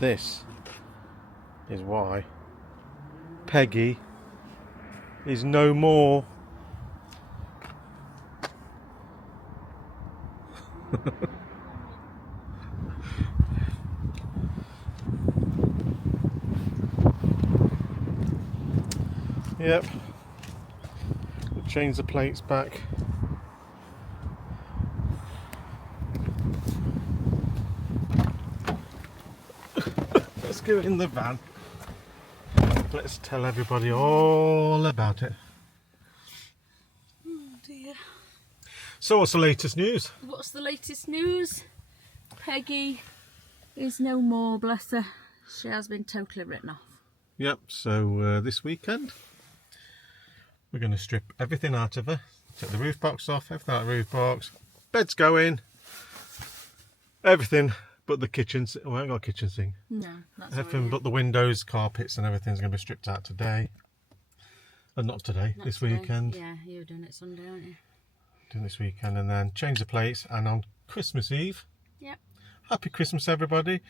This is why Peggy is no more. Yep. We'll change the plates back. Let's go in the van. Let's tell everybody all about it. Oh dear. So what's the latest news? What's the latest news? Peggy is no more, bless her. She has been totally written off. Yep, so this weekend we're going to strip everything out of her. Take the roof box off, everything out of the roof box. Bed's going. Everything but the kitchen. We haven't got a kitchen sink. No, that's everything but the windows, carpets and everything's going to be stripped out today. Not today, this weekend. Yeah, you're doing it Sunday, aren't you? Doing this weekend, and then change the plates, and on Christmas Eve. Yep. Happy Christmas, everybody.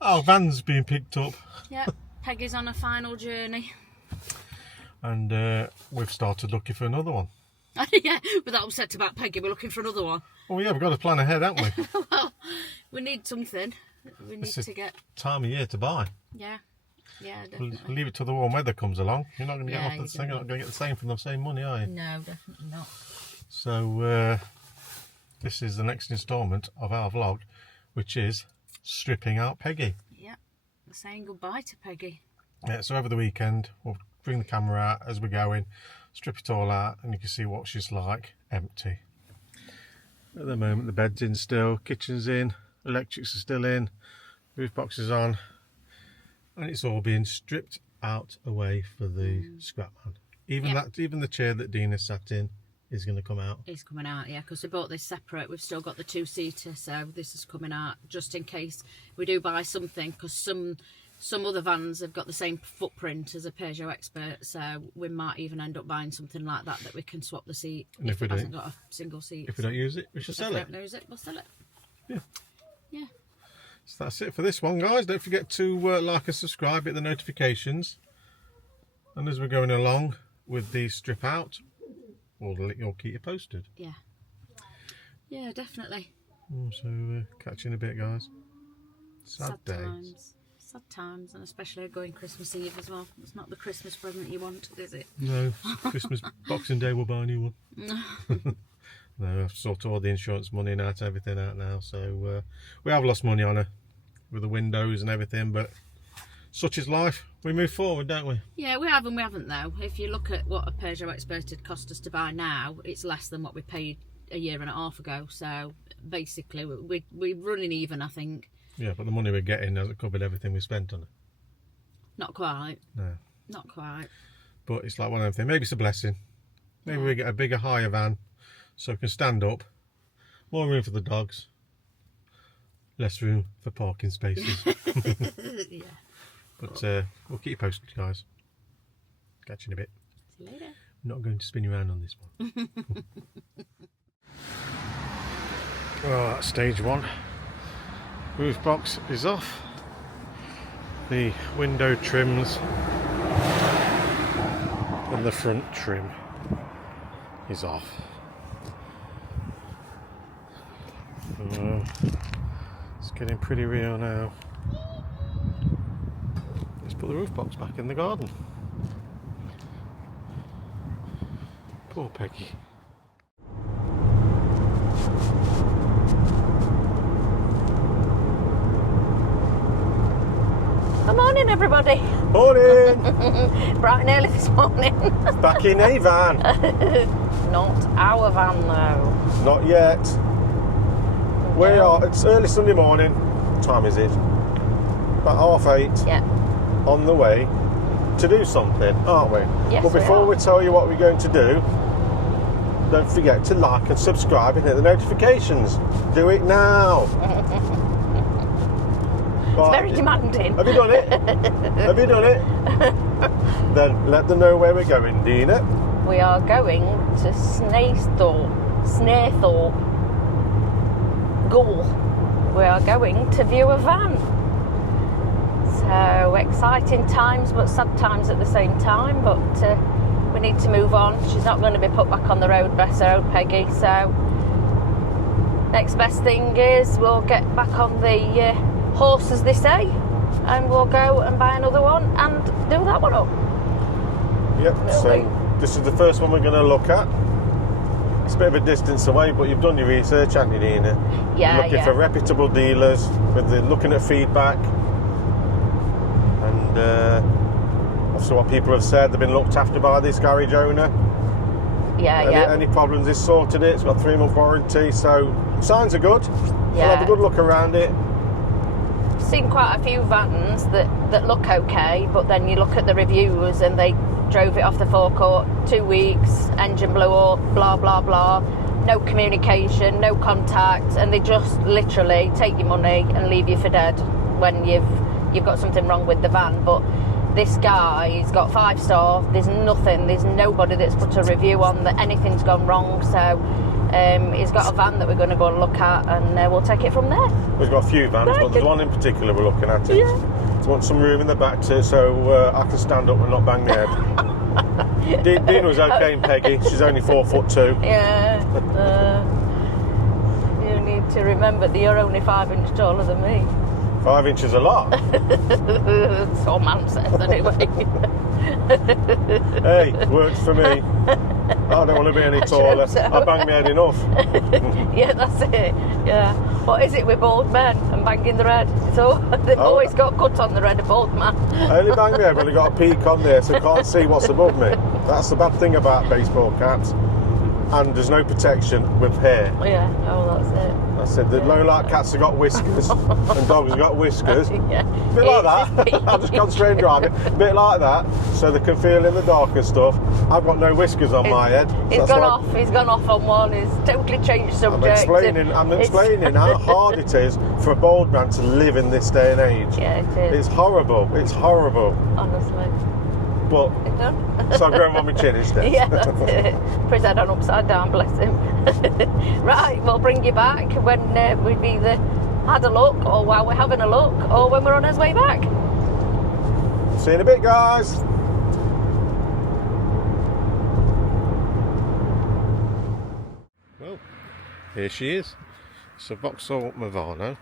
Our van's being picked up. Yep. Peggy's on a final journey. And we've started looking for another one. Yeah, we're that upset about Peggy, we're looking for another one. Oh yeah, we've got to plan ahead, haven't we? Well, we need something. We need to get... time of year to buy. Yeah. Yeah, definitely. We'll leave it till the warm weather comes along. You're not going to get Yeah, off the thing. You're not going to get the same from the same money, are you? No, definitely not. So this is the next instalment of our vlog, which is stripping out Peggy. Yeah, saying goodbye to Peggy. Yeah, so over the weekend we'll bring the camera out as we're going, strip it all out, and you can see what she's like, empty. At the moment the bed's in still, kitchen's in, electrics are still in, roof box is on, and it's all being stripped out away for the scrap man. Even the chair that Dina sat in is going to come out. It's coming out, yeah, because we bought this separate. We've still got the two-seater, so this is coming out just in case we do buy something, because some other vans have got the same footprint as a Peugeot Expert, so we might even end up buying something like that we can swap the seat and if it hasn't got a single seat. If we don't use it, we should sell it. If we don't use it, we'll sell it. Yeah. Yeah. So that's it for this one, guys. Don't forget to like and subscribe, hit the notifications. And as we're going along with the strip out, you'll keep you posted. Yeah. Yeah, definitely. So catch you in a bit, guys. Sad days. Times. Sad times, and especially going Christmas Eve as well. It's not the Christmas present you want, is it? No, Christmas Boxing Day we'll buy a new one. No, I've sorted all the insurance money and out everything out now, so we have lost money on her with the windows and everything, but such is life. We move forward, don't we? Yeah, we have and we haven't though. If you look at what a Peugeot Expert had cost us to buy now, it's less than what we paid a year and a half ago, so basically we're running even, I think. Yeah, but the money we're getting hasn't covered everything we spent on it. Not quite. No. Not quite. But it's like one of them things. Maybe it's a blessing. Maybe we get a bigger, higher van so we can stand up. More room for the dogs. Less room for parking spaces. Yeah. But we'll keep you posted, guys. Catch you in a bit. See you later. I'm not going to spin you around on this one. Well, that's stage one. Roof box is off. The window trims and the front trim is off. It's getting pretty real now. Let's put the roof box back in the garden. Poor Peggy. Good morning, everybody. Morning! Bright and early this morning. Back in a van. Not our van, though. Not yet. We are. It's early Sunday morning. What time is it? About 8:30. Yeah. On the way to do something, aren't we? Yes, but before we tell you what we're going to do, don't forget to like and subscribe and hit the notifications. Do it now. It's very demanding. Have you done it? Have you done it? Then let them know where we're going, Dina. We are going to Snaithorpe Goal. We are going to view a van. So exciting times, but sad times at the same time. But we need to move on. She's not going to be put back on the road, bless her, old Peggy. So next best thing is we'll get back on the horse, as they say, and we'll go and buy another one and do that one up. Yep, so this is the first one we're going to look at. It's a bit of a distance away, but you've done your research, haven't you, Nina? Yeah, You're looking for reputable dealers, looking at feedback, and also what people have said. They've been looked after by this garage owner. Any problems, he's sorted it. It's got 3-month warranty, so signs are good. We'll have a good look around it. Seen quite a few vans that look okay, but then you look at the reviews and they drove it off the forecourt 2 weeks, engine blew up, blah blah blah, no communication, no contact, and they just literally take your money and leave you for dead when you've got something wrong with the van. But this guy, he's got 5-star, there's nobody that's put a review on that anything's gone wrong. So he's got a van that we're going to go and look at, and we'll take it from there. We've got a few vans, but there's one in particular we're looking at. I want some room in the back so I can stand up and not bang my head. Dina was okay in Peggy, she's only 4'2". Yeah. You need to remember that you're only 5 inches taller than me. 5 inches a lot. So man says anyway. Hey, works for me. I don't want to be any taller. I bang my head enough. Yeah, that's it. Yeah. What is it with bald men and banging their head? They've always got cut on the head, a bald man. I only bang my head when I got a peak on there, so I can't see what's above me. That's the bad thing about baseball caps. And there's no protection with hair. Yeah, that's it. That's it. The low-light cats have got whiskers, and dogs have got whiskers. Yeah. A bit like that. I'll just concentrate on driving. A bit like that, so they can feel in the dark and stuff. I've got no whiskers on my head. He's gone off on one. He's totally changed subject. I'm explaining how hard it is for a bald man to live in this day and age. Yeah, it is. It's horrible. It's horrible. Honestly. But so I'm going on my chin instead. Yeah, that's it. Put his head on upside down, bless him. Right, we'll bring you back when we've either had a look, or while we're having a look, or when we're on our way back. See you in a bit, guys. Well, here she is. It's a Vauxhall Movano,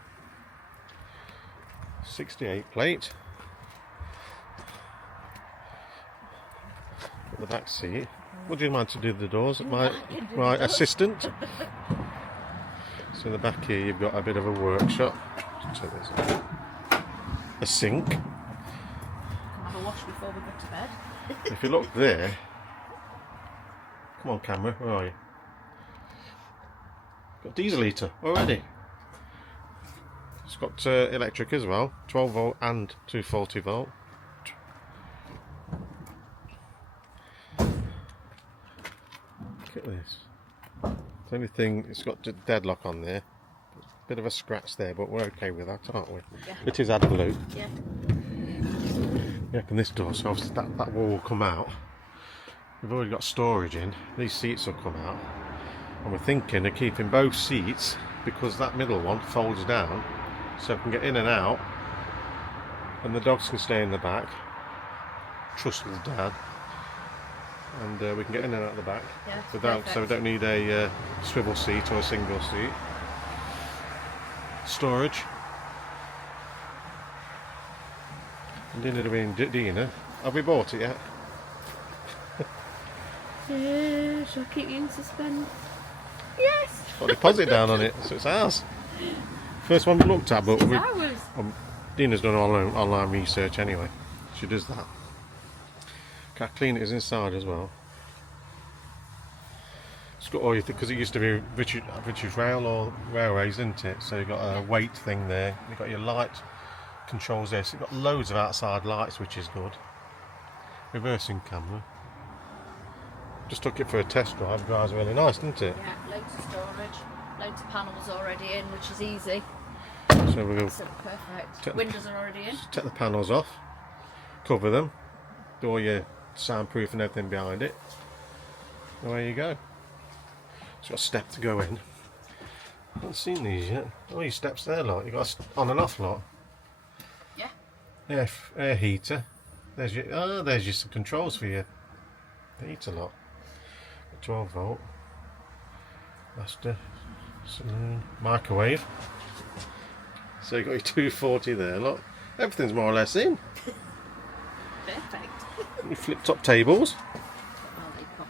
68 plate. The back seat. Would you mind to do the doors? My assistant. So in the back here you've got a bit of a workshop. So there's a sink. Have a wash before we go to bed. If you look there, come on camera, where are you? Got diesel heater already. It's got electric as well, 12 volt and 240 volt. Look at this. The only thing, it's got the deadlock on there. Bit of a scratch there, but we're okay with that, aren't we? Yeah. It is absolute. Yeah. Yeah, and this door, so obviously that wall will come out. We've already got storage in. These seats will come out. And we're thinking of keeping both seats because that middle one folds down so we can get in and out. And the dogs can stay in the back. Trust with Dad. And we can get in and out the back so we don't need a swivel seat or a single seat. Storage. And Dina, have we bought it yet? Shall I keep you in suspense? Yes! Got a deposit down on it, so it's ours. First one we looked at, but Dina's done online research anyway. She does that. How clean it is inside as well. It's got all your because it used to be British Rail or Railways, isn't it? So you've got a weight thing there. You've got your light controls there. So you've got loads of outside lights, which is good. Reversing camera. Just took it for a test drive. It drives really nice, didn't it? Yeah, loads of storage, loads of panels already in, which is easy. So we'll go. Perfect. Windows are already in. Take the panels off. Cover them. Do all your soundproof and everything behind it. Away you go. It's got a step to go in. I haven't seen these yet. Oh, your steps there, lot. You got on and off lot. Yeah. air heater. There's your some controls for your heater lot. 12 volt. Master, saloon, microwave. So you've got your 240 there. Look, everything's more or less in. Perfect. Your flip top tables. Well, they pop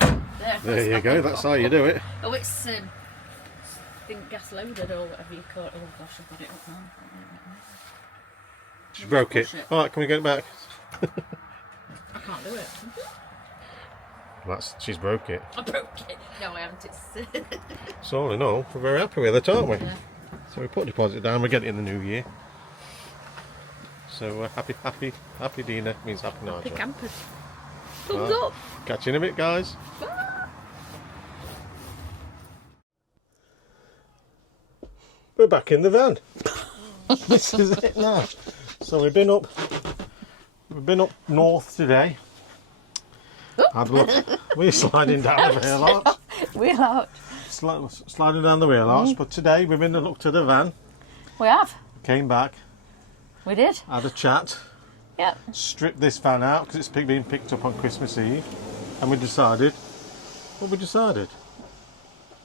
up. Oh, There you go. That's how you do it. Oh, it's think gas loaded or whatever you call it. Oh gosh, I've got it up now. She broke it. Alright, can we get it back? I can't do it. She's broke it. I broke it. No, I haven't. So all in all, we're very happy with it, aren't we? Yeah. So we put a deposit down, we get it in the new year. So happy Dina means happy Nigel. Happy campers. Thumbs up. Catch you in a bit, guys. Bye. We're back in the van. This is it now. So we've been up north today. Had a look. We're sliding down the wheel arch. Wheel arch. Sliding down the wheel arch. But today we've been and looked at the van. We have. Came back. We did. Had a chat. Yep. Stripped this van out because it's being picked up on Christmas Eve. And we decided. What we decided?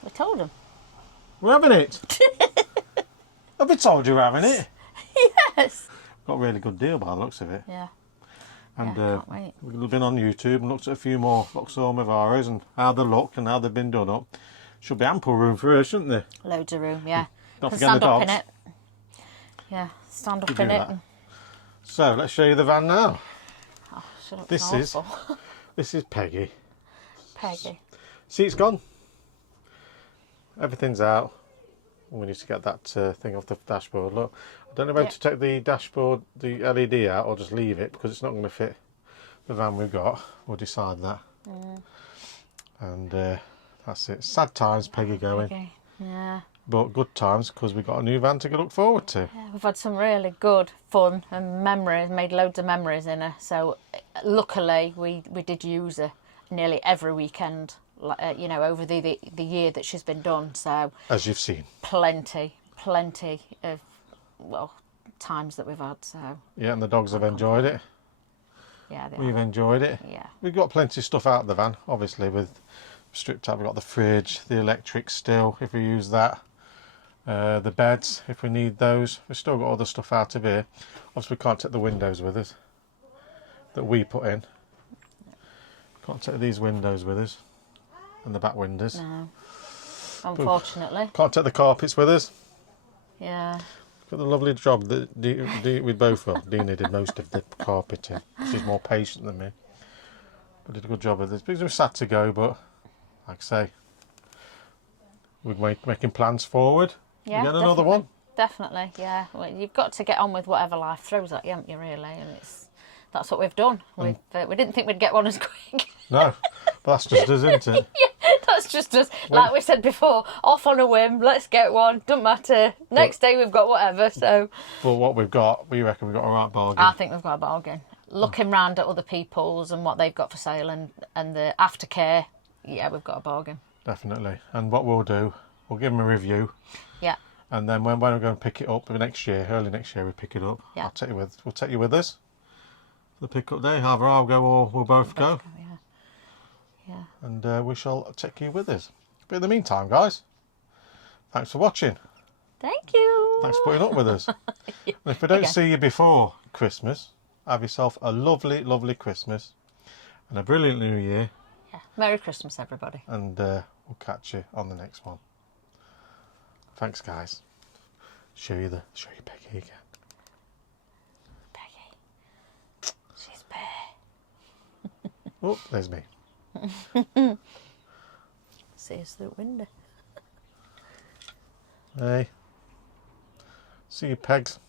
We told them. We're having it. Have we told you we're having it? Yes. Got a really good deal by the looks of it. Yeah. And can't wait. we've been on YouTube and looked at a few more Vauxhall Mavaros and how they look and how they've been done up. Should be ample room for her, shouldn't there? Loads of room, yeah. Don't Can forget stand the up in dogs. it. Yeah, stand up Could in do it. that. So let's show you the van now. Oh, she looks This is- awful. This is Peggy. Peggy. Seat's gone. Everything's out. We need to get that thing off the dashboard. Look, I don't know whether to take the dashboard, the LED out, or just leave it because it's not going to fit the van we've got. We'll decide that. And that's it. Sad times, Peggy going, Peggy. Yeah. but good times because we've got a new van to look forward to. Yeah, we've had some really good fun and memories, made loads of memories in her. So luckily we did use her nearly every weekend, you know, over the year that she's been done. So As you've seen. plenty of, well, times that we've had. So Yeah, and the dogs have enjoyed it. yeah, We've enjoyed it. yeah. We've got plenty of stuff out of the van, obviously, with stripped out. We've got the fridge, the electric still, if we use that. The beds, if we need those. We've still got other stuff out of here. Obviously, we can't take the windows with us that we put in. Can't take these windows with us and the back windows. No, unfortunately. Can't take the carpets with us. Yeah. Got the lovely job that we both, well, Dina did most of the carpeting. She's more patient than me. But did a good job of this. Because we're sad to go, but like I say, we're making plans forward. Yeah, We get another one. Definitely, yeah. Well, you've got to get on with whatever life throws at you, haven't you, really? And that's what we've done. We didn't think we'd get one as quick. No, but that's just us, isn't it? Yeah, that's just us. Like we said before, off on a whim, let's get one, doesn't matter. Next day we've got whatever, so... But what we've got, we reckon we've got a right bargain. I think we've got a bargain. Looking round at other people's and what they've got for sale and the aftercare, yeah, we've got a bargain. Definitely. And what we'll do, we'll give them a review. Yeah. And then when we're going to pick it up next year, early next year, we pick it up. Yeah. We'll take you with us for the pick-up day. Either I'll go or we'll both go. Yeah. And we shall take you with us. But in the meantime, guys, thanks for watching. Thank you. Thanks for putting up with us. And if we don't see you before Christmas, have yourself a lovely, lovely Christmas and a brilliant New Year. Yeah. Merry Christmas, everybody. And we'll catch you on the next one. Thanks, guys. Show you Peggy again. Peggy. She's bare. Oh, there's me. See us through the window. Hey. See you, Pegs.